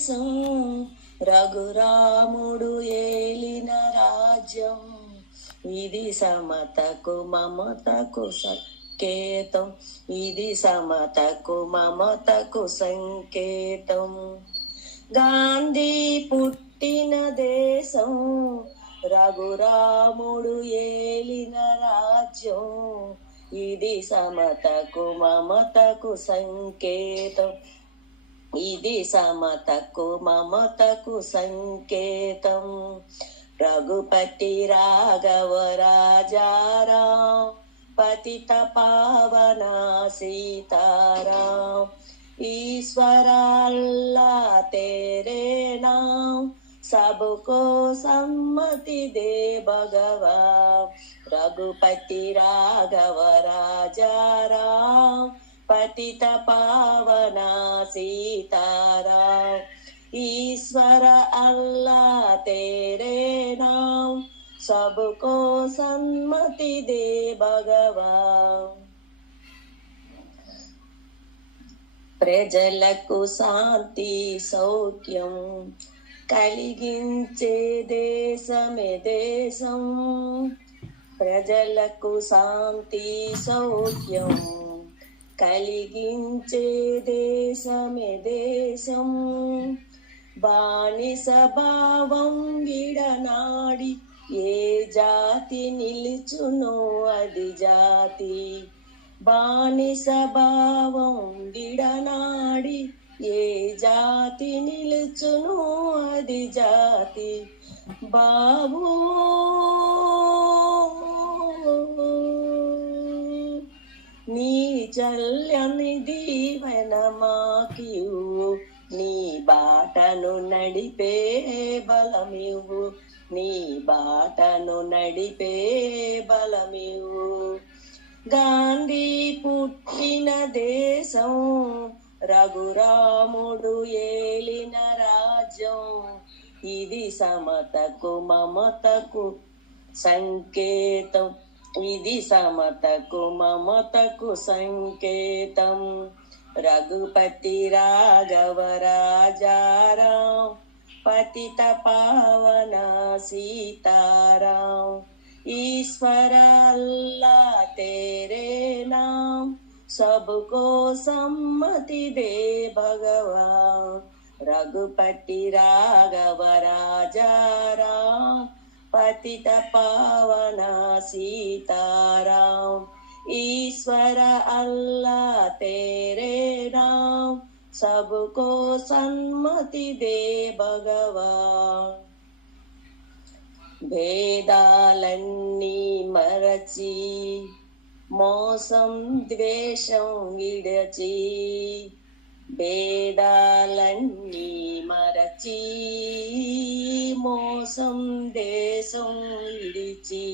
దేశం రఘురాముడు ఏలిన రాజ్యం ఇది సమతకు మమతకు సంకేతం ఇది సమతకు మమతకు సంకేతం గాంధీ పుట్టిన దేశం రఘురాముడు ఏలిన రాజ్యం ఇది సమతకు మమతకు సంకేతం ఇది సమతకు మమతకు సంకేతం రఘుపతి రాఘవ రాజారాం పతిత పావన सीताराम ईश्वर अल्लाह तेरे नाम सबको सम्मति दे भगवान रघुपति राघव राजाराम पतित पावन सीताराम ईश्वर अल्लाह तेरे नाम सबको सम्मति दे भगवान ప్రజలకు శాంతి సౌఖ్యం కలిగించే దేశమే దేశం ప్రజలకు శాంతి సౌఖ్యం కలిగించే దేశమే దేశం బానిస భావం విడనాడి ఏ జాతి నిలుచునో అది జాతి బానిస భావం విడనాడి ఏ జాతి నిలుచును అది జాతి బాబు నీ చల్లని దీవెన మాకివ్వు నీ బాటను నడిపే బలమివ్వు నీ బాటను నడిపే బలమివ్వు గాంధీ పుట్టిన దేశం రఘురాముడు ఏలిన రాజ్యం ఇది సమతకు మమతకు సంకేతం ఇది సమతకు మమతకు సంకేతం రఘుపతి రాఘవ రాజారాం పతిత పావన सीताराम ईश्वर अल्लाह तेरे नाम सबको सम्मति दे भगवान रघुपति राघव राजाराम पतित पावन सीताराम ईश्वर अल्लाह तेरे नाम सबको सम्मति दे भगवान భేదాలన్నీ మరచి మోసం ద్వేషం విడచి భేదాలన్నీ మరచి మోసం దేశం విడిచి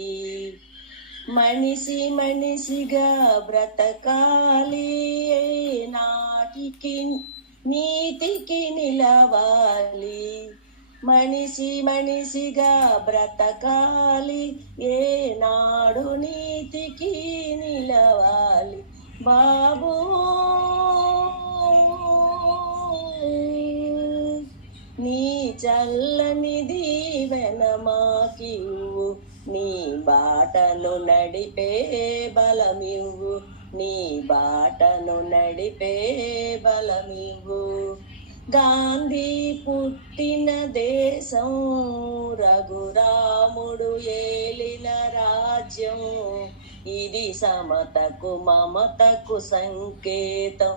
మనిషి మనిషిగా బ్రతకాలి నాటికి నీతికి నిలవాలి మనిషి మనిషిగా బ్రతకాలి ఏనాడు నీతికి నిలవాలి బాబు నీ చల్లని దీవెన మాకివ్వు నీ బాటను నడిపే బలమివ్వు నీ బాటను నడిపే బలమివ్వు గాంధీ పుట్టిన దేశం రఘురాముడు ఏలిన రాజ్యం ఇది సమతకు మమతకు సంకేతం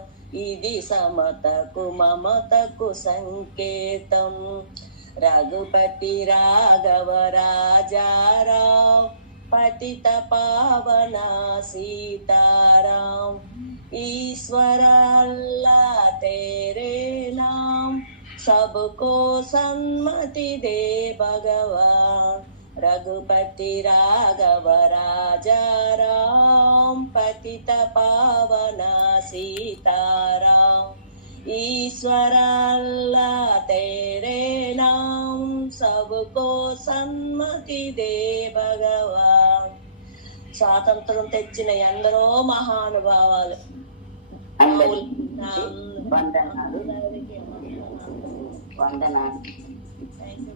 ఇది సమతకు మమతకు సంకేతం రఘుపతి రాఘవ రాజారాం పతిత పావన सीताराम ईश्वर अल्लाह तेरे नाम सबको सम्मति दे भगवान रघुपति राघव राजाराम पतित पावन सीताराम ईश्वर अल्लाह तेरे नाम सबको सम्मति दे भगवान స్వాతంత్రం తెచ్చిన ఎందరో మహానుభావాలు వందనాలు. వందనాలు.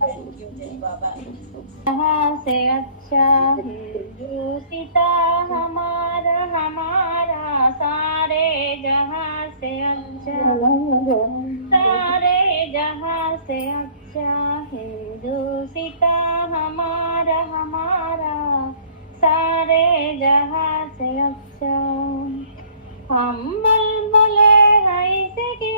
थैंक यू जय बाबा। जहाँ से अच्छा हिंदुस्ता हमारा हमारा सारे जहाँ से अच्छा सारे जहाँ से अच्छा हिंदुस्ता हमारा हमारा सारे जहाँ से अच्छा। हम बुलबुले हैं इसकी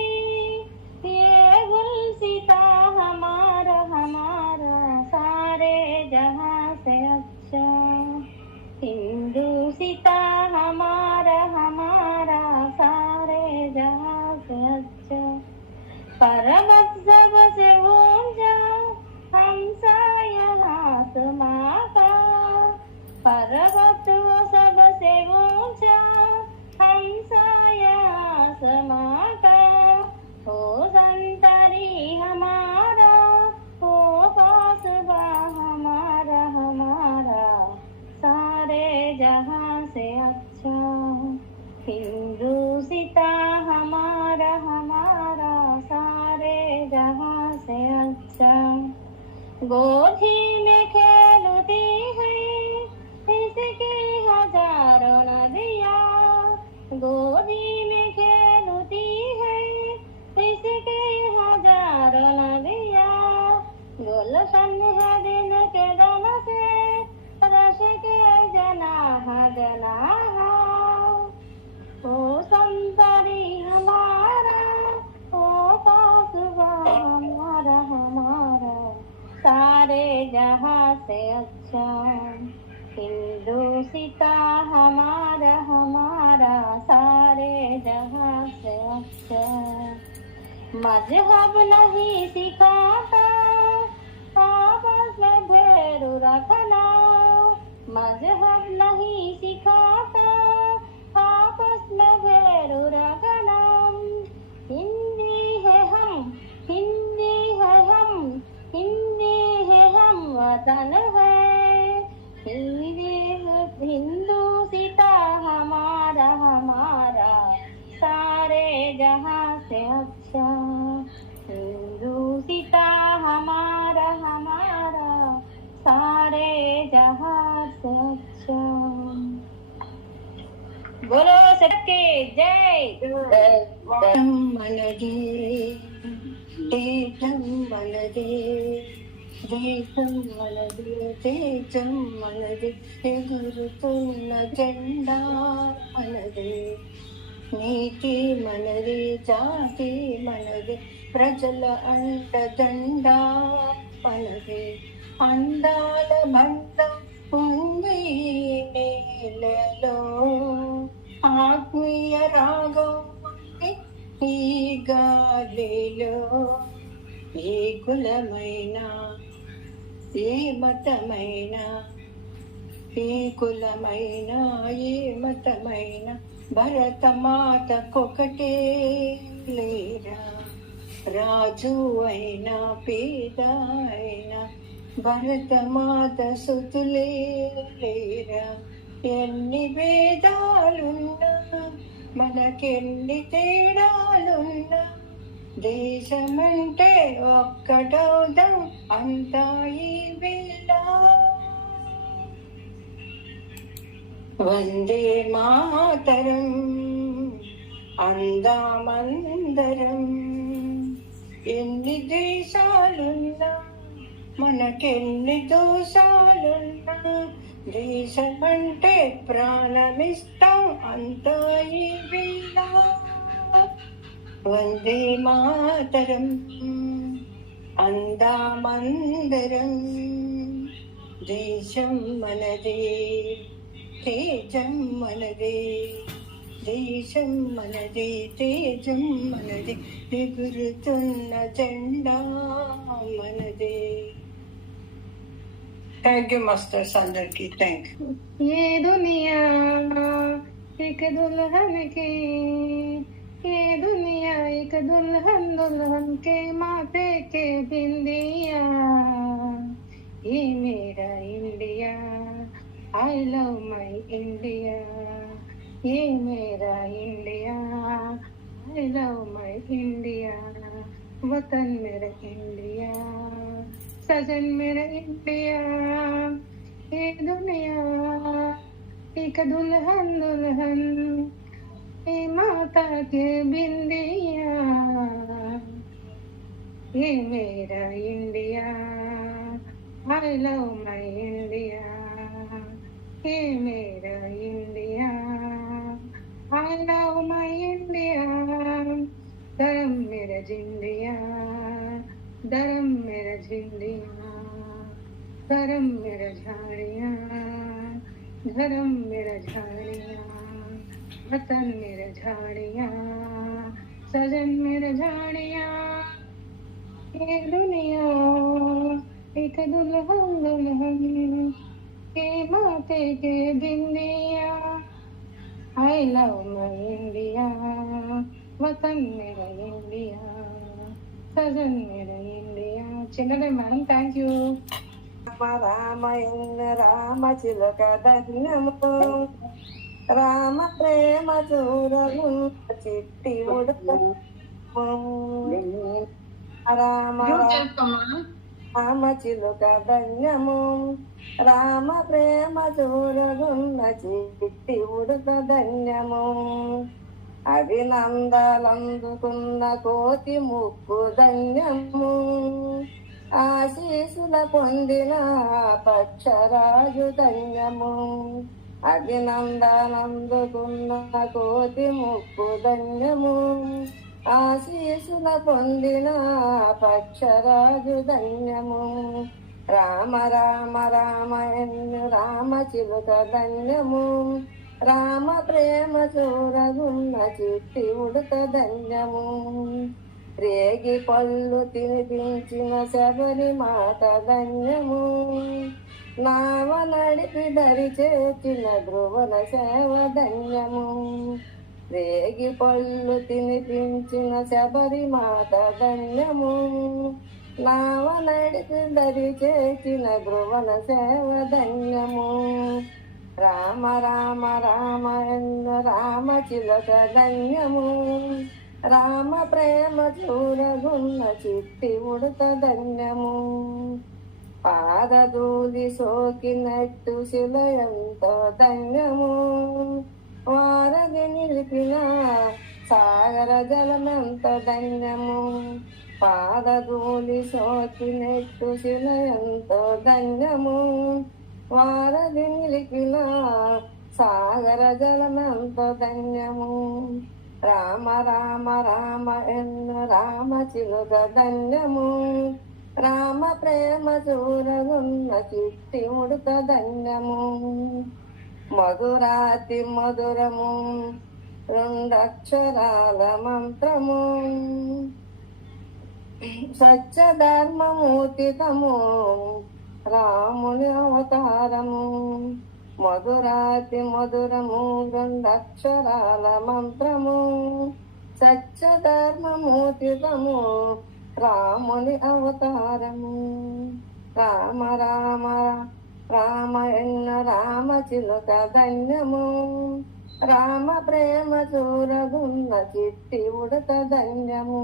ये गुलसिता हमारा हमारा सारे जहाँ से अच्छा हिंदुस्ता हमारा हमारा सारे जहाँ से अच्छा। पर्वत सबसे ऊंचा हमसा यहाँ आसमां का पर्वत वो सबसे ऊंचा हमसा यहाँ आसमां का हो संतरी हमारा हो कासबा हमारा हमारा सारे जहाँ से अच्छा हिंदुस्ता हमारा हमारा सारे जहाँ से अच्छा। गोदी में खेलती है इसकी हजारों नदियाँ गोदी में खेलती है इसकी हजारों नदियाँ गुलशन है दिन के दम से रश के जनाह जनाह ओ संतरी हमारा ओ कासबा हमारा हमारा सारे जहाँ से अच्छा हिंदुस्ता हमारा हमारा सारे जहाँ से अच्छा। मजहब नहीं सिखाता आपस में भेरू रखना मजहब नहीं सिखाता आपस में भेरू रखना। हिंदी है हम हिंदी है हम हिंदी है हम वतन है हिंदुस्ता हमारा हमारा सारे जहाँ से अच्छा हिंदुस्ता हमारा हमारा सारे जहाँ से अच्छा। बोलो सबके जय। మనదే దేశం మనదే దేశం మనదే దేశం మనదే ఎగురుతున్న జెండా మనదే నీతి మనదే జాతి మనదే ప్రజల అండదండా మనదే అందాల బంధం ఉంది ఈ నేలలో ఆత్మీయ రాగం ఉంది ఈ గాలిలో ఏ కులమైనా ఏ మతమైనా ఏ కులమైనా ఏ మతమైనా భరతమాతకొకటే లేరా రాజు అయినా పేద అయినా భరతమాత సుతులే లేరా ఎన్ని భేదాలున్నా మనకెన్ని తేడాలున్నా దేశమంటే ఒక్కటవుదాం అంతా ఈ వేళ వందే మాతరం అందామందరం ఎన్ని దేశాలున్నా మనకెన్ని దోషాలున్నా దేశమంటే ప్రాణమిస్తాం అంతా ఈ వేళ వందే మాతరం అందామందరం దేశం మనదే తేజం మనదే దేశం మనదే తేజం మనదే ఎగురుతున్న జెండా మనదే. థ్యాంక్ యూ మాస్టర్స్ అందరికి థ్యాంక్ యూ. ये दुनिया एक दुल्हन की ये दुनिया एक दुल्हन दुल्हन के माथे के बिंदिया ये मेरा India I love my India ये मेरा India I love my India वतन मेरा इंडिया, सजन मेरा इंडिया, ये दुनिया एक दुल्हन दुल्हन, ये माता के बिंदिया, ये मेरा India, I love my India, ये मेरा India, I love my India, धर्म मेरा जिंदिया, धर्म मेरा जिंदिया, धर्म मेरा झाड़िया, धर्म मेरा झाड़िया, वतन मेरा झाड़िया, सजन मेरा झाड़िया, ये दुनिया एक दुल्हन दुल्हन, के माथे के बिंदिया, I love my India, वतन मेरा इंडिया, सजन मेरा इंडिया. చిన్నదే మేడం, థ్యాంక్ యూ. రామయన్న రామ చిలక ధన్యము, రామ ప్రేమ చూరము చిట్టి ఉడుకు, రామ రామ చిలుక ధన్యము, రామ ప్రేమ చూరగున్న చిట్టి ఉడుక ధన్యము, అభినందలందుకున్న కోతి ముక్కు ధన్యము, ఆశీసుల పొందిన పక్షరాజు ధన్యము, అభినందనందుకున్న కోతి ముక్కు ధన్యము, ఆశీసుల పొందిన పక్షరాజు ధన్యము, రామ రామ రామయన్ను రామ చిలుక ధన్యము, రామ ప్రేమ చూరగున్న చిట్టి ఉడత ధన్యము, రేగి పళ్ళు తినిపించిన శబరి మాత ధన్యము, నావ నడిపి దరి చేర్చిన ధ్రువన సేవ ధన్యము, రేగి పళ్ళు తినిపించిన శబరి మాత ధన్యము, నావ నడిపి దరి చేర్చిన ధ్రువన సేవ ధన్యము, రామ రామ రామయన్న రామ చిలక ధన్యము, రామ ప్రేమ చూరగున్న చిట్టి ఉడత ధన్యము, పాదధూళి సోకినట్టు శిలయంతో ధన్యము, వారధి నిలిపిన సాగర జలమెంత ధన్యము, పాదధూళి సోకినట్టు శిలయంతో ధన్యము, వారధి నిలిపిన సాగర జలమెంత ధన్యము, రామ రామ రామయన్న రామ చిలుక ధన్యము, రామ ప్రేమ చూరగున్న చిట్టి ఉడత ధన్యము, మధురాతి మధురము రెండక్షరాల మంత్రము, సత్యధర్మమూర్తితము రాముని అవతారము, మధురాతి మధురము రెండక్షరాల మంత్రము, సత్యధర్మమూర్తితము రాముని అవతారము, రామ రామ రామయన్న రామ చిలుక ధన్యము, రామ ప్రేమ చూరగున్న చిట్టి ఉడత ధన్యము.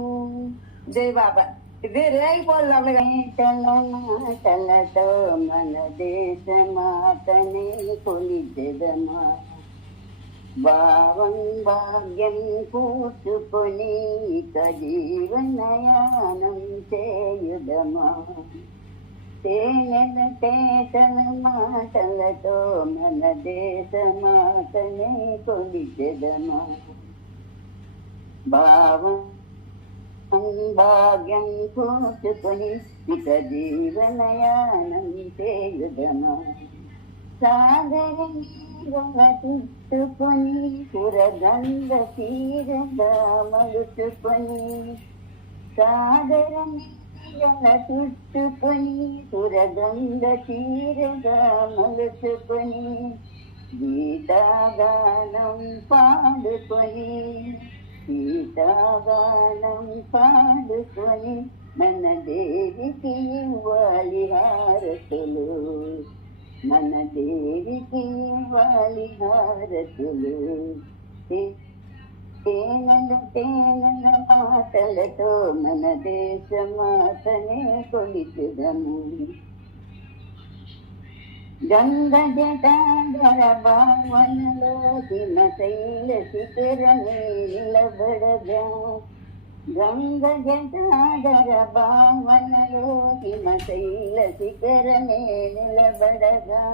జై బాబా. ఇది రేగిపోదాం తలతో మన దేశ మాతని కొలిచెదమా, భావం భాగ్యం కూర్చుకొని ఇక జీవనయానం చేయుదమా, తేనెల తేటల మాటలతో మన దేశ మాతని కొలిచెదమా, భావం భాగ్యం కూర్చుకొని ఇక జీవనయానం చేయుదమా, సాగర చుట్టుకొని సురగంధ తీరగా మలుచుకొని, సాగర చుట్టుకొని సురగంధ తీరగా మలుచుకొని, గీతాగానం పాడుకొని, గీతాగానం పాడుకొని మన దేవికి ఇవ్వాలి హారతులు, మన దేవికి ఇవ్వాలి హారతులు, తేనెల మాటలతో మన దేశమాతనే కొలిచెదము. గంగ జటాధర భావనలో హిమశైల శిఖరమే నిలబడగా. గంగ జటాధర భావనలో హిమశైల శిఖరమే నిలబడగా.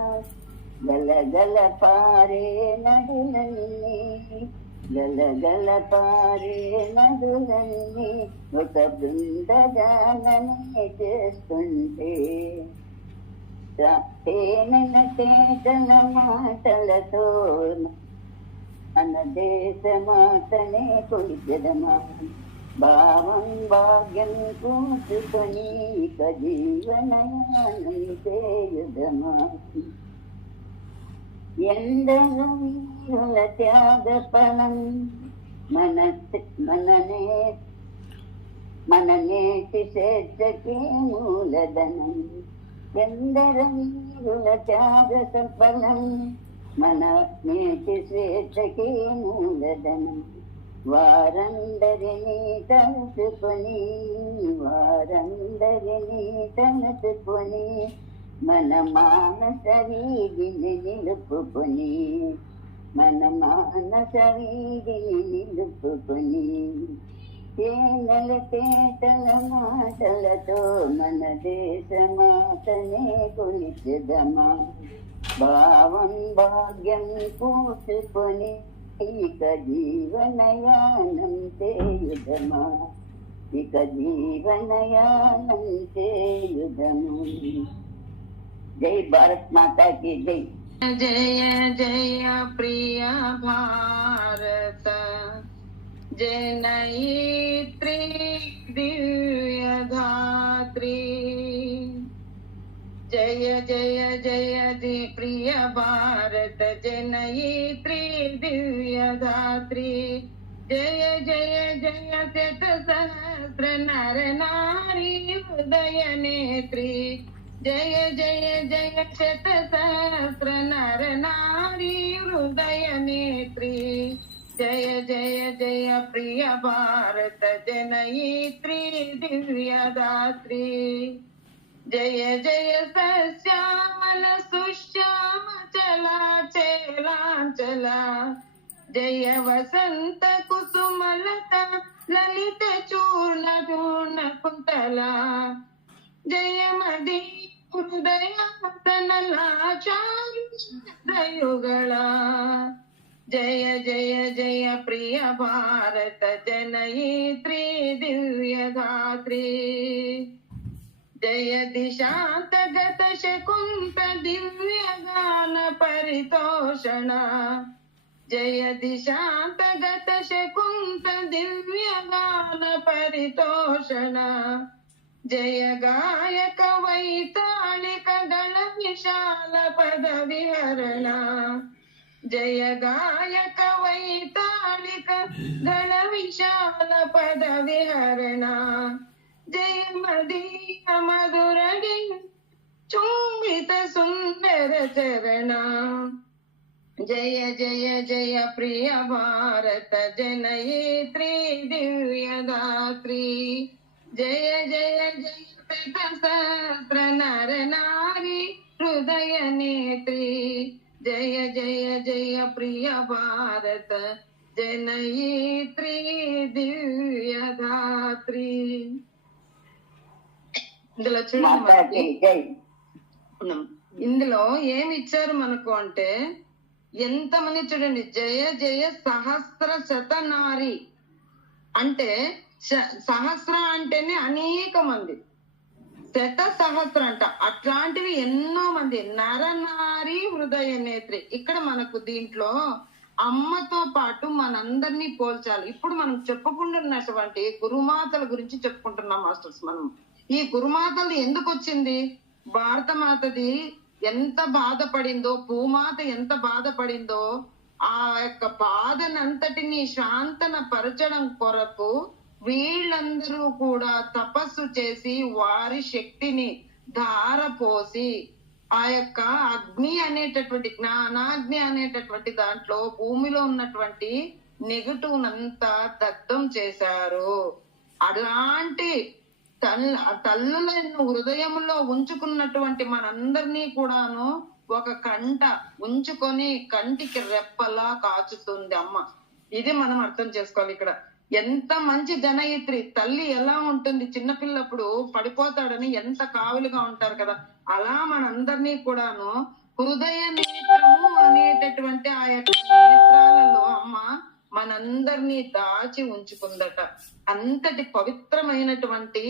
గలగల పారే నదులన్నీ, గలగల పారే నదులన్నీ ఒక బృందగానమే చేస్తుంటే. తేనెల చేతన మాటలతో మన దేశమాతనే కొలిచెదమా. భావం భాగ్యం కూర్చుకొని ఇక జీవనయానం చేయుదమా. ఎందరో వీరుల త్యాగ ఫలం మన నేటి స్వేచ్ఛకే మూలధనం. ఎందరో వీరుల త్యాగ ఫలం మన నేటి స్వేచ్ఛకే మూలధనం. వారందరినీ తలుచుకొని, వారందరినీ తలుచుకొని మన మానస వీధిని నిలుపుకొని, మన మానస వీధిని నిలుపుకొని. తేనెల తేటల మాటలతో మన దేశమాతనే కొలిచెదమా. భావం భాగ్యం కూర్చుకొని ఇక జీవనయానం చేయుదమా. ఇక జీవనయానం చేయుదము. జై భారత్ మాతా की జై. జయ జయ ప్రియ భారత జనయిత్రి దివ్యధాత్రి. జయ జయ జయ జయ ప్రియ భారత జనయిత్రి దివ్యధాత్రి. జయ జయ జయ శత సహస్ర నర నారీ హృదయ నేత్రి. జయ జయ జయ శత సహస్ర నర నారీ హృదయ నేత్రి. జయ జయ జయ ప్రియ భారత జనయిత్రి దివ్యదాత్రి. జయ జయ సశ్యామల సుశ్యామ చలాచలాంచల. జయ వసంత కుసుమలత లలిత చూర్ణ చూర్ణ కుంతల. జయ మది ಹೃದಯಯುಗಳ. ಜಯ ಜಯ ಜಯ ಪ್ರಿಯ ಭಾರತ ಜನಯಿತ್ರಿ ದಿವ್ಯಧಾತ್ರಿ. ಜಯ ದಿಶಾಂತಗತ ಶಕುಂತ ದಿವ್ಯ ಗಾನ ಪರಿತೋಷಣ. ಜಯ ದಿಶಾಂತಗತ ಶಕುಂತ ದಿವ್ಯ ಗಾನ ಪರಿತೋಷಣ. ಜಯ ಗಾಯಕ ವೈತಾಳಿಕ ಗಣ ವಿಶಾಲ ಪದ ವಿಹರಣ. ಜಯ ಗಾಯಕ ವೈತಾಳಿಕ ಗಣ ವಿಶಾಲ ಪದ ವಿಹರಣ. ಜಯ ಮದೀಯ ಮಧುರ ಚುಂಬಿತ ಸುಂದರ ಚರಣ. ಜಯ ಜಯ ಜಯ ಪ್ರಿಯ ಭಾರತ ಜನಯಿತ್ರಿ ದಿವ್ಯದಾತ್ರಿ. ಜಯ ಜಯ ಜಯ ಸಹಸ್ರ ನರ ನಾರಿ ಹೃದಯ ನೇತ್ರಿ. ಜಯ ಜಯ ಜಯ ಪ್ರಿಯ ಭಾರತ ಜನಯಿತ್ರಿ దివ్యదాత్రి. ఇందులో చూడండి, ఇందులో ఏమి ఇచ్చారు మనకు అంటే ఎంతమంది చూడండి. జయ జయ సహస్ర శత నారి అంటే సహస్ర అంటేనే అనేక మంది, శత సహస్ర అంట అట్లాంటివి ఎన్నో మంది. నరనారి హృదయ నేత్రి. ఇక్కడ మనకు దీంట్లో అమ్మతో పాటు మనందరినీ పోల్చాలి. ఇప్పుడు మనం చెప్పుకుంటున్నటువంటి గురుమాతల గురించి చెప్పుకుంటున్నాం మాస్టర్స్. మనం ఈ గురుమాతలు ఎందుకు వచ్చింది? భారత మాతది ఎంత బాధపడిందో, భూమాత ఎంత బాధపడిందో, ఆ యొక్క బాధనంతటిని శాంతన పరచడం కొరకు వీళ్ళందరూ కూడా తపస్సు చేసి వారి శక్తిని ధారపోసి ఆ యొక్క అగ్ని అనేటటువంటి జ్ఞానాగ్ని అనేటటువంటి దాంట్లో భూమిలో ఉన్నటువంటి నెగటివ్ నంతా దగ్ధం చేశారు. అలాంటి తల్లులను హృదయంలో ఉంచుకున్నటువంటి మనందరినీ కూడాను ఒక కంట ఉంచుకొని కంటికి రెప్పలా కాచుతుంది అమ్మ. ఇది మనం అర్థం చేసుకోవాలి. ఇక్కడ ఎంత మంచి జనయిత్రి తల్లి ఎలా ఉంటుంది, చిన్నపిల్లప్పుడు పడిపోతాడని ఎంత కావులుగా ఉంటారు కదా, అలా మనందరినీ కూడాను హృదయ నేత్రము అనేటటువంటి ఆ యొక్క నేత్రాలలో అమ్మ మనందరినీ దాచి ఉంచుకుందట. అంతటి పవిత్రమైనటువంటి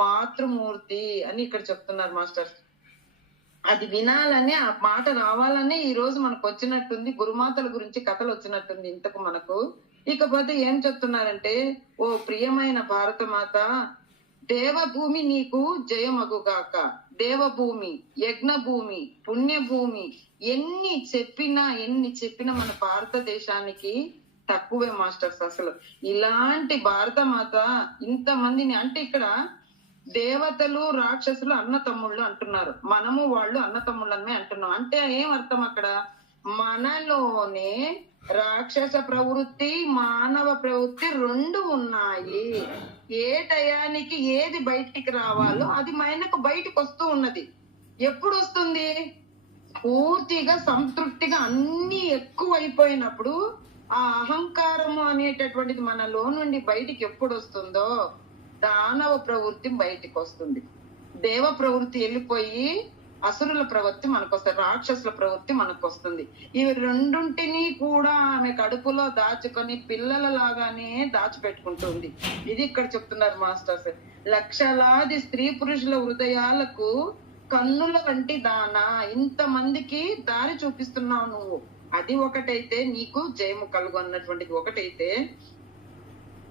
మాతృమూర్తి అని ఇక్కడ చెప్తున్నారు మాస్టర్. అది వినాలని, ఆ మాట రావాలని ఈ రోజు మనకు వచ్చినట్టుంది. గురుమాతల గురించి కథలు వచ్చినట్టుంది ఇంతకు మనకు. ఇకపోతే ఏం చెప్తున్నారంటే, ఓ ప్రియమైన భారతమాత, దేవభూమి నీకు జయమగుగాక. దేవభూమి, యజ్ఞభూమి, పుణ్యభూమి ఎన్ని చెప్పినా మన భారతదేశానికి తక్కువే మాస్టర్స్. అసలు ఇలాంటి భారతమాత ఇంతమందిని, అంటే ఇక్కడ దేవతలు రాక్షసులు అన్న తమ్ముళ్ళు అంటున్నారు, మనము వాళ్ళు అన్న తమ్ముళ్ళనే అంటున్నాం. అంటే ఏం అర్థం అక్కడ, మనలోనే రాక్షస ప్రవృత్తి మానవ ప్రవృత్తి రెండు ఉన్నాయి. ఏ టయానికి ఏది బయటికి రావాలో అది మనకు బయటికి వస్తూ ఉన్నది. ఎప్పుడు వస్తుంది, పూర్తిగా సంతృప్తిగా అన్ని ఎక్కువ అయిపోయినప్పుడు ఆ అహంకారము అనేటటువంటిది మనలో నుండి బయటికి ఎప్పుడు వస్తుందో దానవ ప్రవృత్తి బయటికి వస్తుంది. దేవ ప్రవృత్తి వెళ్ళిపోయి అసురుల ప్రవృత్తి మనకు వస్తుంది, రాక్షసుల ప్రవృత్తి మనకు వస్తుంది. ఇవి రెండుంటిని కూడా ఆమె కడుపులో దాచుకొని పిల్లల లాగానే దాచిపెట్టుకుంటుంది. ఇది ఇక్కడ చెప్తున్నారు మాస్టర్స్. లక్షలాది స్త్రీ పురుషుల హృదయాలకు కన్నుల వంటి దానా, ఇంతమందికి దారి చూపిస్తున్నావు నువ్వు. అది ఒకటైతే నీకు జయము కలుగు అన్నటువంటిది ఒకటైతే,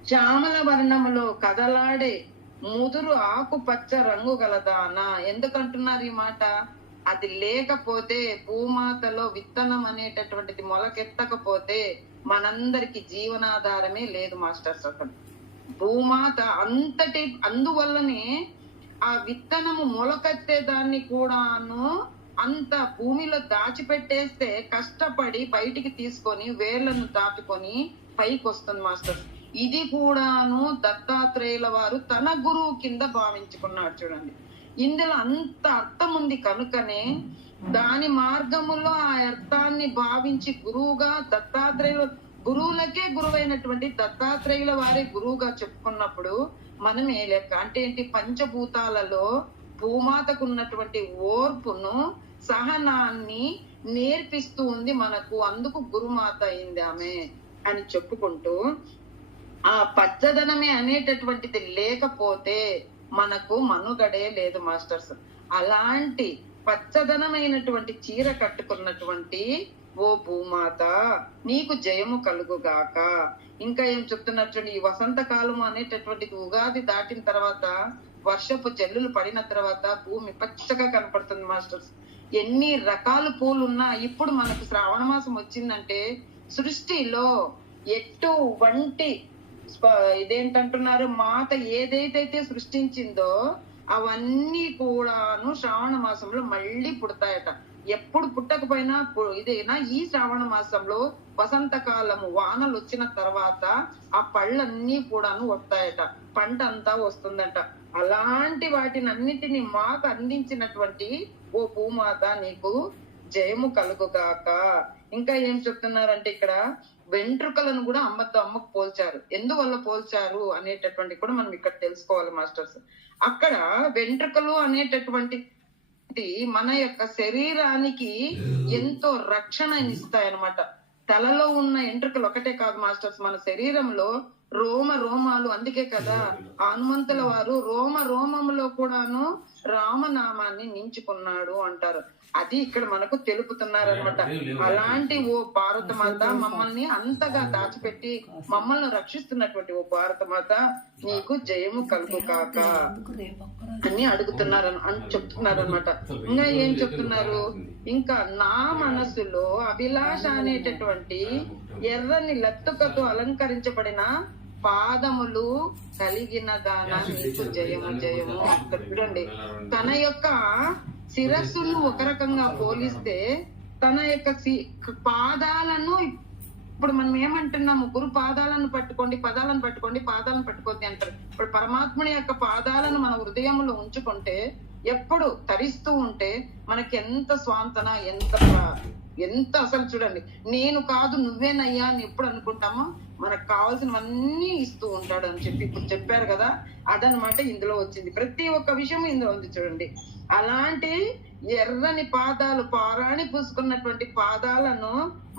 శ్యామల వర్ణములో కదలాడే ముదురు ఆకుపచ్చ రంగు గలదానా. ఎందుకంటున్నారు ఈ మాట, అది లేకపోతే భూమాతలో విత్తనం అనేటటువంటిది మొలకెత్తకపోతే మనందరికి జీవనాధారమే లేదు మాస్టర్స్. అసలు భూమాత అందువల్లనే ఆ విత్తనము మొలకెత్తే దాన్ని కూడాను అంత భూమిలో దాచిపెట్టేస్తే కష్టపడి బయటికి తీసుకొని వేళ్లను దాటుకొని పైకి వస్తుంది మాస్టర్. ఇది కూడాను దత్తాత్రేయుల వారు తన గురువు కింద భావించుకున్నాడు. చూడండి, ఇందులో అంత అర్థం ఉంది కనుకనే దాని మార్గములో ఆ అర్థాన్ని భావించి గురువుగా దత్తాత్రేయుల గురువులకే గురువైనటువంటి దత్తాత్రేయుల వారి గురువుగా చెప్పుకున్నప్పుడు మనం ఏ లెక్క అంటే ఏంటి, పంచభూతాలలో భూమాతకు ఉన్నటువంటి ఓర్పును సహనాన్ని నేర్పిస్తూ ఉంది మనకు. అందుకు గురుమాత అయింది ఆమె అని చెప్పుకుంటూ, ఆ పచ్చదనమే అనేటటువంటిది లేకపోతే మనకు మనుగడే లేదు మాస్టర్స్. అలాంటి పచ్చదనమైనటువంటి చీర కట్టుకున్నటువంటి ఓ భూమాత నీకు జయము కలుగుగాక. ఇంకా ఏం చెప్తున్నట్టు, ఈ వసంత కాలము అనేటటువంటిది ఉగాది దాటిన తర్వాత వర్షపు జల్లులు పడిన తర్వాత భూమి పచ్చగా కనపడుతుంది మాస్టర్స్. ఎన్ని రకాల పూలు ఉన్నా ఇప్పుడు మనకు శ్రావణ మాసం వచ్చిందంటే సృష్టిలో ఎటువంటి ఇదేంటంటున్నారు, మాత ఏదైతే సృష్టించిందో అవన్నీ కూడాను శ్రావణ మాసంలో మళ్ళీ పుడతాయట. ఎప్పుడు పుట్టకపోయినా ఇదేనా ఈ శ్రావణ మాసంలో వసంతకాలము వానలు వచ్చిన తర్వాత ఆ పళ్ళన్నీ కూడాను వస్తాయట, పంట అంతా వస్తుందట. అలాంటి వాటిని అన్నిటిని మాకు అందించినటువంటి ఓ భూమాత నీకు జయము కలుగుగాక. ఇంకా ఏం చెప్తున్నారంటే, ఇక్కడ వెంట్రుకలను కూడా అమ్మకు పోల్చారు. ఎందువల్ల పోల్చారు అనేటటువంటి కూడా మనం ఇక్కడ తెలుసుకోవాలి మాస్టర్స్. అక్కడ వెంట్రుకలు అనేటటువంటి మన యొక్క శరీరానికి ఎంతో రక్షణ ఇస్తాయన్నమాట. తలలో ఉన్న ఎంట్రుకలు ఒకటే కాదు మాస్టర్స్, మన శరీరంలో రోమాలు. అందుకే కదా హనుమంతుల వారు రోమములో కూడాను రామనామాన్ని నించుకున్నాడు అంటారు. అది ఇక్కడ మనకు తెలుపుతున్నారనమాట. అలాంటి ఓ భారతమాత, మమ్మల్ని అంతగా దాచిపెట్టి మమ్మల్ని రక్షిస్తున్నటువంటి ఓ భారతమాత నీకు జయము కలుగు కాక అని అని చెప్తున్నారనమాట. ఇంకా ఏం చెప్తున్నారు, ఇంకా నా మనసులో అభిలాష అనేటటువంటి ఎర్రని లత్తుకతో అలంకరించబడిన పాదములు కలిగిన దాన నీకు జయము జయము. చూడండి, తన యొక్క శిరస్సును ఒక రకంగా పోలిస్తే తన యొక్క పాదాలను ఇప్పుడు మనం ఏమంటున్నాము, గురు పాదాలను పట్టుకోండి, పాదాలను పట్టుకోండి అంటారు. ఇప్పుడు పరమాత్ముని యొక్క పాదాలను మన హృదయంలో ఉంచుకుంటే, ఎప్పుడు తరిస్తూ ఉంటే మనకి ఎంత స్వాంతన, ఎంత అసలు చూడండి, నేను కాదు నువ్వేనయ్యా అని ఎప్పుడు అనుకుంటామో మనకు కావాల్సినవన్నీ ఇస్తూ ఉంటాడు అని చెప్పి ఇప్పుడు చెప్పారు కదా. అదనమాట ఇందులో వచ్చింది, ప్రతి ఒక్క విషయం ఇందులో ఉంది చూడండి. అలాంటి ఎర్రని పాదాలు, పారాణి పూసుకున్నటువంటి పాదాలను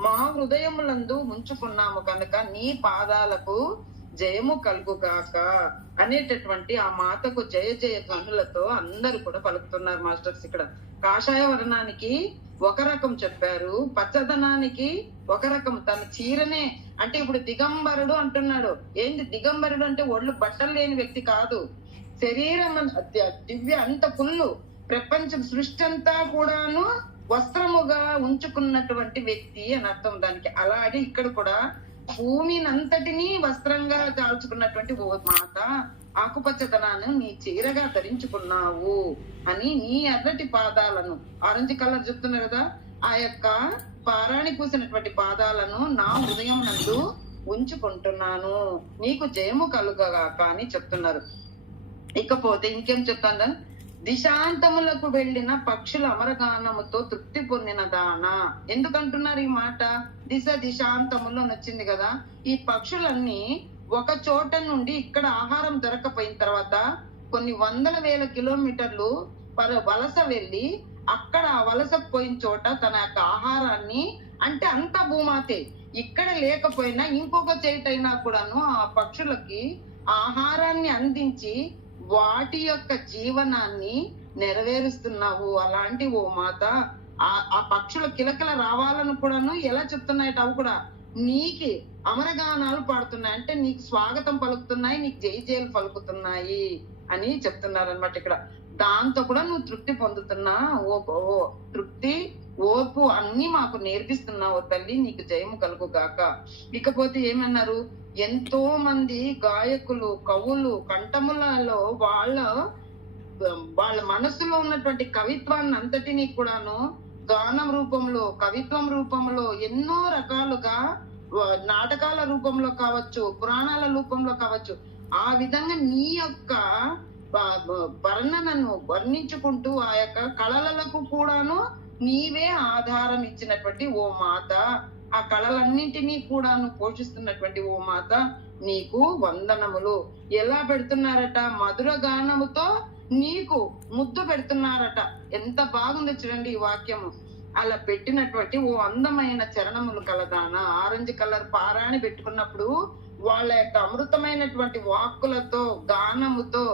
మా హృదయములందు ఉంచుకున్నాము కనుక నీ పాదాలకు జయము కలుగుగాక అనేటటువంటి ఆ మాతకు జయ జయ ధ్వనులతో అందరూ కూడా పలుకుతున్నారు మాస్టర్స్. ఇక్కడ కాషాయ వర్ణానికి ఒక రకం చెప్పారు, పచ్చదనానికి ఒక రకం. తన చీరనే అంటే ఇప్పుడు దిగంబరుడు అంటున్నాడు. ఏంది దిగంబరుడు అంటే? ఒళ్ళు బట్టలు లేని వ్యక్తి కాదు, శరీరం దివ్య అంత ఫుల్లు, ప్రపంచం సృష్టి అంతా కూడాను వస్త్రముగా ఉంచుకున్నటువంటి వ్యక్తి అని అర్థం దానికి. అలాగే ఇక్కడ కూడా భూమినంతటినీ వస్త్రంగా దాల్చుకున్నటువంటి ఓ మాత, ఆకుపచ్చదనాన్ని నీ చీరగా ధరించుకున్నావు అని నీ ఎర్రటి పాదాలను, ఆరెంజ్ కలర్ చెప్తున్నారు కదా, ఆ యొక్క పారాణి పూసినటువంటి పాదాలను నా హృదయం నందు ఉంచుకుంటున్నాను, నీకు జయము కలుగగాక అని చెప్తున్నారు. ఇకపోతే ఇంకేం చెప్తాను, దిశాంతములకు వెళ్ళిన పక్షుల అమరగానముతో తృప్తి పొందిన దాన. ఎందుకంటున్నారు ఈ మాట? దిశాంతములో వచ్చింది కదా. ఈ పక్షులన్నీ ఒక చోట నుండి ఇక్కడ ఆహారం దొరకపోయిన తర్వాత కొన్ని వందల వేల కిలోమీటర్లు వలస వెళ్ళి అక్కడ వలసకు పోయిన చోట తన యొక్క ఆహారాన్ని, అంటే అంత భూమాతే, ఇక్కడ లేకపోయినా ఇంకొక చేటైనా కూడాను ఆ పక్షులకి ఆహారాన్ని అందించి వాటి యొక్క జీవనాన్ని నెరవేరుస్తున్నావు. అలాంటి ఓ మాత, ఆ పక్షుల కిలకిల రావాలని కూడాను ఎలా చెప్తున్నాయట, అవి కూడా నీకి అమరగానాలు పాడుతున్నాయి, అంటే నీకు స్వాగతం పలుకుతున్నాయి, నీకు జై జైలు పలుకుతున్నాయి అని చెప్తున్నారు అనమాట ఇక్కడ. దాంతో కూడా నువ్వు తృప్తి పొందుతున్నా, ఓ తృప్తి, ఓర్పు అన్ని మాకు నేర్పిస్తున్నావు తల్లి, నీకు జయము కలుగుగాక. ఇకపోతే ఏమన్నారు, ఎంతో మంది గాయకులు, కవులు కంఠములలో వాళ్ళ మనసులో ఉన్నటువంటి కవిత్వాన్ని అంతటినీ కూడాను గానం రూపంలో, కవిత్వం రూపంలో, ఎన్నో రకాలుగా నాటకాల రూపంలో కావచ్చు, పురాణాల రూపంలో కావచ్చు, ఆ విధంగా నీ యొక్క వర్ణనను వర్ణించుకుంటూ ఆ యొక్క కళలకు కూడాను నీవే ఆధారం ఇచ్చినటువంటి ఓ మాత, ఆ కళలన్నింటినీ కూడాను పోషిస్తున్నటువంటి ఓ మాత, నీకు వందనములు. ఎలా పెడుతున్నారట? మధుర గానముతో నీకు ముద్దు పెడుతున్నారట. ఎంత బాగుందో చూడండి ఈ వాక్యము. అలా పెట్టినటువంటి ఓ అందమైన చరణములు కలదాన. ఆరెంజ్ కలర్ పారాణి పెట్టుకున్నప్పుడు వాళ్ళ యొక్క అమృతమైనటువంటి వాక్కులతో, గానముతో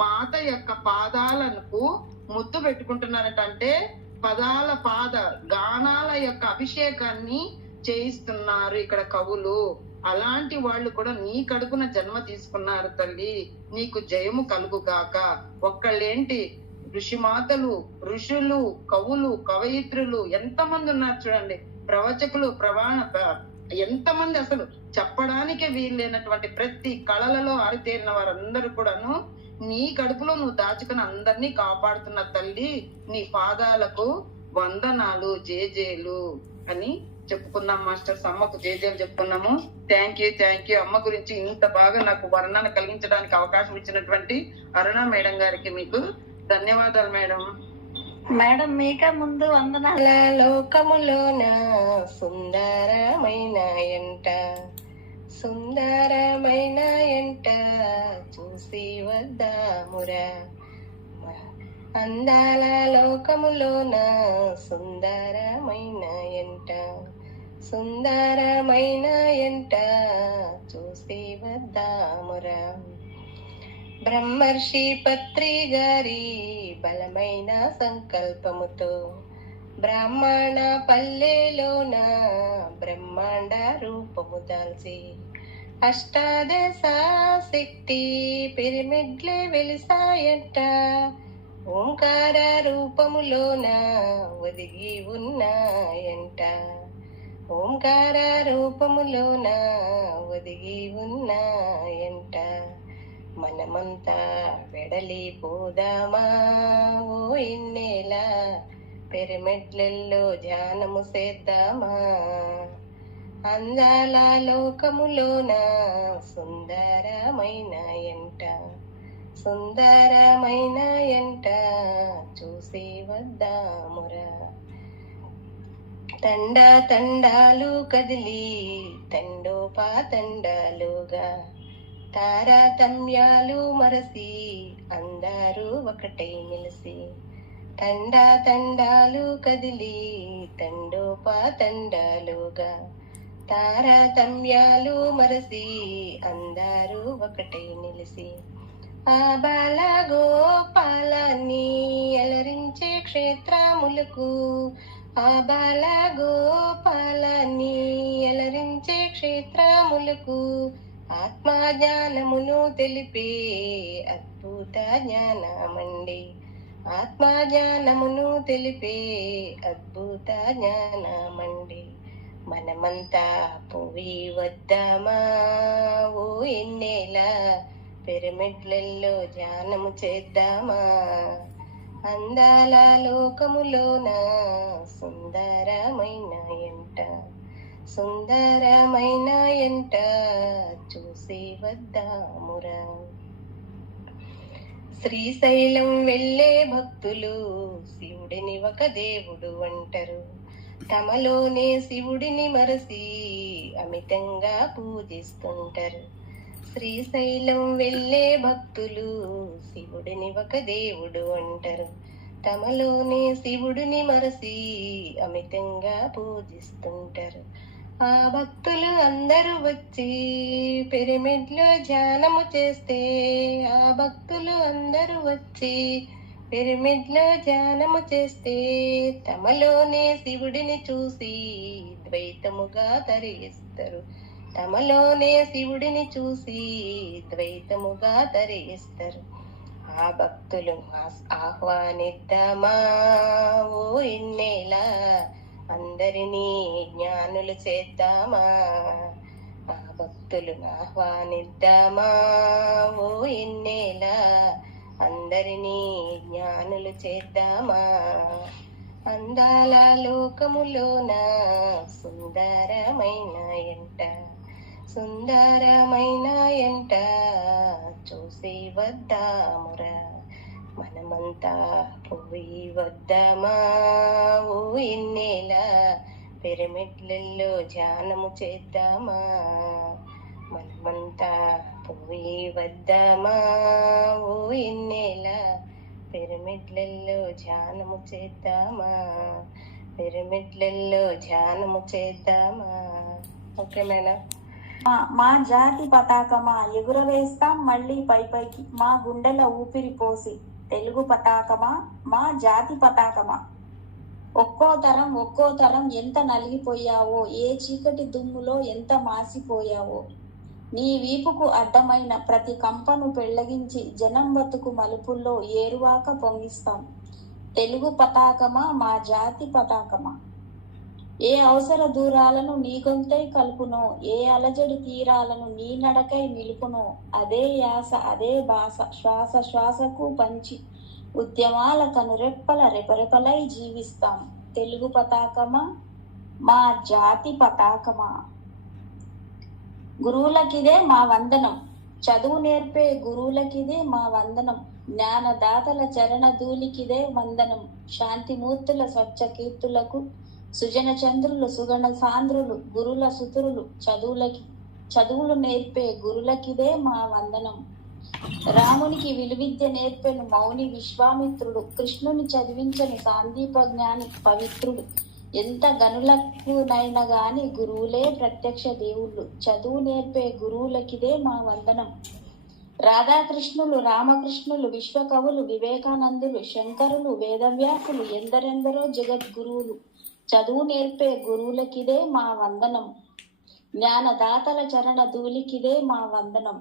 మాత యొక్క పాదాలకు ముద్దు పెట్టుకుంటున్నారట. అంటే గానాల యొక్క అభిషేకాన్ని చేయిస్తున్నారు ఇక్కడ కవులు. అలాంటి వాళ్ళు కూడా నీ కడుపున జన్మ తీసుకున్నారు తల్లి, నీకు జయము కలుగుగాక. ఒక్కళ్ళేంటి, ఋషిమాతలు, ఋషులు, కవులు, కవయిత్రులు ఎంతమంది ఉన్నారు చూడండి, ప్రవచకులు, ఎంతమంది, అసలు చెప్పడానికే వీల్లేనటువంటి ప్రతి కళలలో ఆరితేరిన వారందరూ కూడాను నీ కడుపులో నువ్వు దాచుకుని అందరినీ కాపాడుతున్న తల్లి, నీ పాదాలకు వందనాలు, జేజేలు అని చెప్పుకున్నాం మాస్టర్స్. అమ్మకు జేజేలు చెప్పుకున్నాము. థ్యాంక్ యూ అమ్మ గురించి ఇంత బాగా నాకు వర్ణన కలిగించడానికి అవకాశం ఇచ్చినటువంటి అరుణ మేడం గారికి మీకు ధన్యవాదాలు మేడం. మేడం మీకే ముందు వందనాలు. లోకములోన సుందరమైన ఎంట, సుందరమైన ఎంట చూసి వద్దామురా. అందాల లోకములోన సుందరమైన ఎంట, సుందరమైన ఎంట చూసి వద్దామురా. బ్రహ్మర్షి పత్రి గారి బలమైన సంకల్పముతో బ్రాహ్మణ పల్లెలోన బ్రహ్మాండ రూపము దాల్చి అష్టాదశ శక్తి పిరమిడ్లే వెలిసాయంట. ఓంకార రూపములోన ఒదిగి ఉన్నాయంట, ఓంకార రూపములోన ఒదిగి ఉన్నాయంట. మనమంతా వెడలిపోదామా ఓ ఇన్నేలా, పిరమిడ్లలో ధ్యానము చేద్దామా. అందాల లోకములోన సుందరమైన ఎంట సుందరమైన ఎంట చూసి వద్దామురా. తండాలు కదిలి తండాలుగా తారతమ్యాలు మరసి అందరూ ఒకటై నిలిసి. తండాలు కదిలి తండాలుగా తారతమ్యాలు మరసి అందరూ ఒకటై నిలిసి. ఆ బాల గోపాలాన్ని అలరించే క్షేత్రములకు ఆ బాల గోపాలాన్ని అలరించే క్షేత్రములకు ఆత్మజ్ఞానమును తెలిపే అద్భుత జ్ఞానమండి. ఆత్మజ్ఞానమును తెలిపే అద్భుత జ్ఞానమండి. మనమంతా పోయి వద్దామా ఓ ఎన్నేల పిరమిడ్లలో ధ్యానము చేద్దామా. అందాల లోకములోన సుందరమైన ఎంట సుందరమైన ఎంట చూసి వద్దామురా. శ్రీశైలం వెళ్ళే భక్తులు శివుడిని ఒక దేవుడు అంటారు. తమలోనే శివుడిని మరసి అమితంగా పూజిస్తుంటారు. శ్రీశైలం వెళ్ళే భక్తులు శివుడిని ఒక దేవుడు అంటారు. తమలోనే శివుడిని మరసి అమితంగా పూజిస్తుంటారు. ఆ భక్తులు అందరూ వచ్చి పిరమిడ్లో ధ్యానము చేస్తే ఆ భక్తులు అందరూ వచ్చి పిరమిడ్లో ధ్యానము చేస్తే తమలోనే శివుడిని చూసి ద్వైతముగా తరిస్తారు. తమలోనే శివుడిని చూసి ద్వైతముగా తరిస్తారు. ఆ భక్తులు ఆహ్వానిద్దామా ఓ ఇన్నేల అందరినీ జ్ఞానులు చేద్దామా. ఆ భక్తులు ఆహ్వానిద్దామా ఓ ఇన్నేల అందరినీ జ్ఞానులు చేద్దామా. అందాల లోకములోన సుందరమైన ఎంట సుందరమైన ఎంట చూసి వద్దామురా. మనమంతా పోయి వద్దామా ఓ ఎన్నేల పిరమిడ్లలో ధ్యానము చేద్దామా. మనమంతా పోయి వద్దామా ఓ ఎన్నేల పిరమిడ్లలో ధ్యానము చేద్దామా. పిరమిడ్లలో ధ్యానము చేద్దామా. Okay madam. మా జాతి పతాకమా ఎగురవేస్తాం మళ్ళీ పైకి మా గుండెల ఊపిరి పోసి. తెలుగు పతాకమా మా జాతి పతాకమా. ఒక్కో తరం ఎంత నలిగిపోయావో, ఏ చీకటి దుమ్ములో ఎంత మాసిపోయావో. నీ వీపుకు అడ్డమైన ప్రతి కంపను పెళ్లగించి జనం బతుకు మలుపుల్లో ఏరువాక పొంగిస్తాం. తెలుగు పతాకమా మా జాతి పతాకమా. ఏ అవసర దూరాలను నీ గొంతై కలుపునో, ఏ అలజడి తీరాలను నీ నడకై నిలుపునో. అదే యాస అదే భాష శ్వాస శ్వాసకు పంచి ఉద్యమాల కనురెప్పల రెపరెపలై జీవిస్తాం. తెలుగు పతాకమా మా జాతి పతాకమా. గురువులకిదే మా వందనం, చదువు నేర్పే గురువులకిదే మా వందనం. జ్ఞానదాతల చరణ ధూళికిదే వందనం. శాంతిమూర్తుల స్వచ్ఛ కీర్తులకు సుజన చంద్రులు సుగణ సాంద్రులు గురుల సుతురులు చదువులు నేర్పే గురులకిదే మా వందనం. రామునికి విలువిద్య నేర్పెను మౌని విశ్వామిత్రుడు. కృష్ణుని చదివించని సాందీప జ్ఞాని పవిత్రుడు. ఎంత గనులకునైనా గాని గురువులే ప్రత్యక్ష దేవుళ్ళు. చదువు నేర్పే గురువులకిదే మా వందనం. రాధాకృష్ణులు రామకృష్ణులు విశ్వకవులు వివేకానందులు శంకరులు వేదవ్యాసులు ఎందరెందరో జగద్గురువులు. చదువు నేర్పే గురువులకిదే మా వందనం. జ్ఞానదాతల చరణ ధూళికిదే మా వందనం.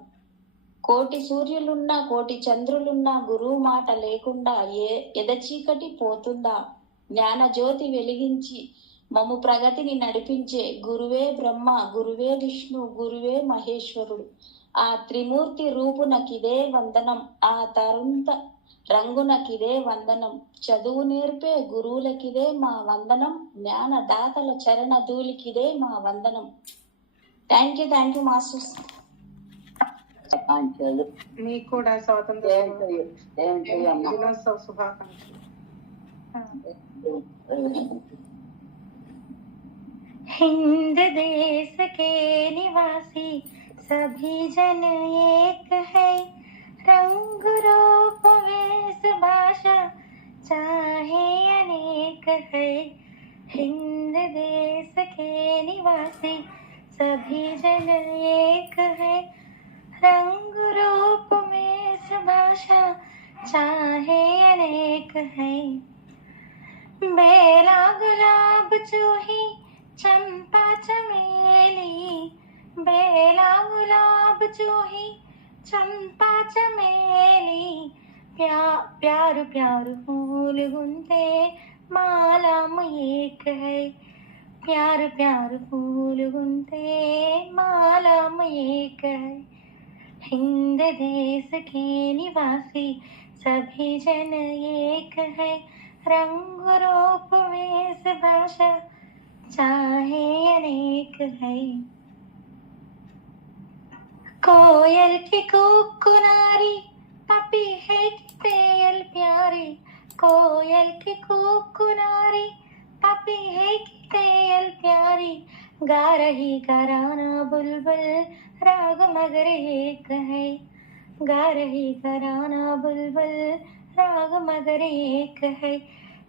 కోటి సూర్యులున్నా కోటి చంద్రులున్నా గురువు మాట లేకుండా ఎదచీకటి పోతుందా. జ్ఞాన జ్యోతి వెలిగించి మము ప్రగతిని నడిపించే గురువే బ్రహ్మ గురువే విష్ణు గురువే మహేశ్వరుడు. ఆ త్రిమూర్తి రూపునకిదే వందనం. ఆ రంగునకిదే వందనం, చదువు నేర్పే గురువులకిదే మా వందనం, జ్ఞానదాతల చరణ ధూళికిదే మా వందనం. Thank you masters. ఆకాంక్షలు మీకు కూడా స్వాతంత్ర దినోత్సవ శుభాకాంక్షలు. हिंद देश के निवासी सभी जन एक है, रंग रूप वेश भाषा चाहे अनेक है। हिंद देश के निवासी सभी जन एक है, रंग रूप वेश भाषा चाहे अनेक है। बेला गुलाब चूही चंपा चमेली, बेला गुलाब चूही चंपा चमेली, प्यार प्यार फूल गुंथे माला में एक है, प्यार प्यार फूल गुंथे माला में एक है। हिंद देश के निवासी सभी जन एक है, रंग रूप वेश भाषा चाहे अनेक है। कोयल की कुकुनारी पपी है कि तेल प्यारी, कोयल की कुकुनारी पपी है कि तेल प्यारी, गा रही घराना बुलबुल राग मगर एक है, गा रही घराना बुलबुल राग मगर एक है।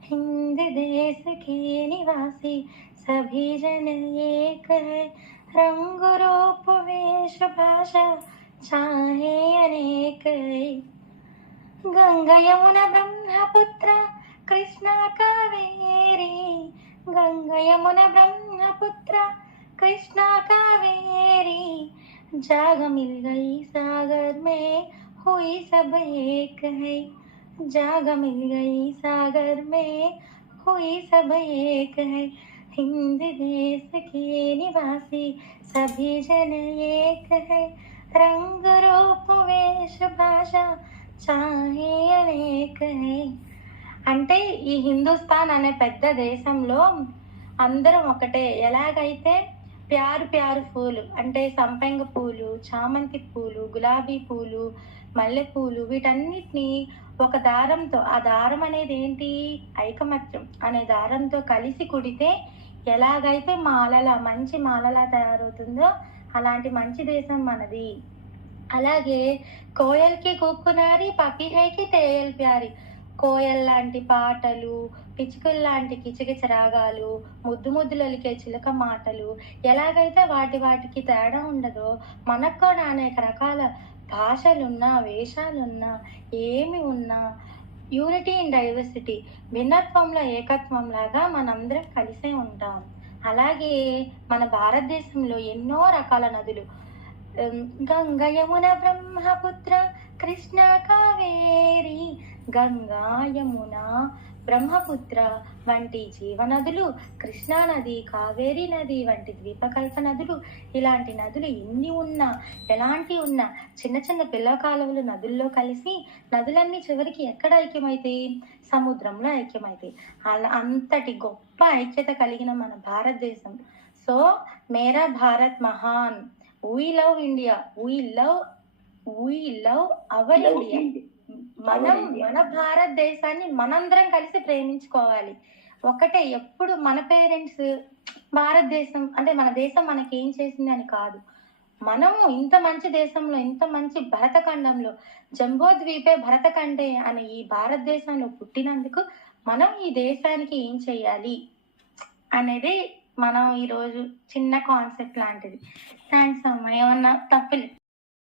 हिंद देश के निवासी सभी जन एक है, रंग रूप वेश भाषा चाहे अनेक है। गंगा यमुना ब्रह्मपुत्र कृष्णा कावेरी, गंगा यमुना ब्रह्मपुत्र कृष्णा कावेरी, जाग मिल गई सागर में हुई सब एक है, जाग मिल गई सागर में हुई सब एक है। हिंद देश के निवासी सभी जन एक है, रंग रूप वेश भाषा चाहे అనేక है। అంటే ఈ హిందుస్థాన్ అనే పెద్ద దేశంలో అందరం ఒకటే. ఎలాగైతే ప్యారు ప్యారు పూలు అంటే సంపెంగ పూలు, చామంతి పూలు, గులాబీ పూలు, మల్లెపూలు వీటన్నిటిని ఒక దారంతో, ఆ దారం అనేది ఏంటి, ఐకమత్యం అనే దారంతో కలిసి కుడితే ఎలాగైతే మాలలా మంచి మాలలా తయారవుతుందో అలాంటి మంచి దేశం మనది. అలాగే కోయల్కి కుక్కునారి పపి హైకి తేయల్ ప్యారి, కోయల్ లాంటి పాటలు, పిచ్చుకల లాంటి కిచకిచ రాగాలు, ముద్దు ముద్దులొలికే చిలక మాటలు ఎలాగైతే వాటికి తేడా ఉండదో మనకు కూడా అనేక రకాల భాషలున్నా, వేషాలున్నా, ఏమి ఉన్నా యూనిటీ ఇన్ డైవర్సిటీ, భిన్నత్వంలో ఏకత్వం లాగా మనందరం కలిసే ఉంటాం. అలాగే మన భారతదేశంలో ఎన్నో రకాల నదులు, గంగా యమున బ్రహ్మపుత్ర కృష్ణ కావేరి, గంగా యమున బ్రహ్మపుత్ర వంటి జీవనదులు, కృష్ణా నది, కావేరీ నది వంటి ద్వీపకల్ప నదులు, ఇలాంటి నదులు ఎన్ని ఉన్నా, ఎలాంటి ఉన్నా చిన్న చిన్న పిల్ల కాలువలు నదుల్లో కలిసి నదులన్నీ చివరికి ఎక్కడ ఐక్యమైతాయి, సముద్రంలో ఐక్యమైతాయి. అలా అంతటి గొప్ప ఐక్యత కలిగిన మన భారతదేశం. సో మేరా భారత్ మహాన్, we love India, we love our India. మన భారతదేశాన్ని మనందరం కలిసి ప్రేమించుకోవాలి. ఒకటే, ఎప్పుడు మన పేరెంట్స్ భారతదేశం అంటే మన దేశం మనకేం చేసింది అని కాదు. మనము ఇంత మంచి దేశంలో, ఇంత మంచి భరతఖండంలో, జంబోద్వీపే భరతఖండే అనే ఈ భారతదేశంలో పుట్టినందుకు మనం ఈ దేశానికి ఏం చెయ్యాలి అనేది మనం ఈరోజు చిన్న కాన్సెప్ట్ లాంటిది. థ్యాంక్స్ అమ్మా, ఏమన్నా తప్పులేదు.